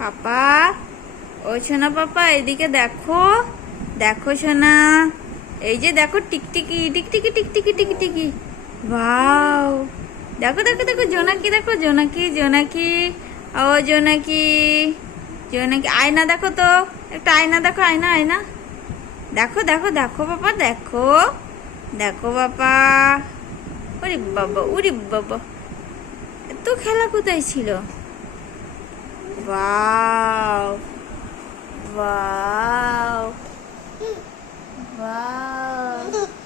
পাপা, ও সোনা পাপা, এদিকে দেখো। দেখো সোনা, এই যে দেখো টিকটিকি টিকটিকি টিকটিকি টিকটিকি। ওয়াও, দেখো দেখো দেখো জোনাকি, দেখো জোনাকি জোনাকি। ও জোনাকি, জোনাকি আয়না দেখো তো, একটা আয়না দেখো, আয়না আয়না। দেখো দেখো দেখো পাপা, দেখো দেখো পাপা। ওরে বাবা, ওরে বাবা, এত খেলা কোথায় ছিল? Wow, wow, wow.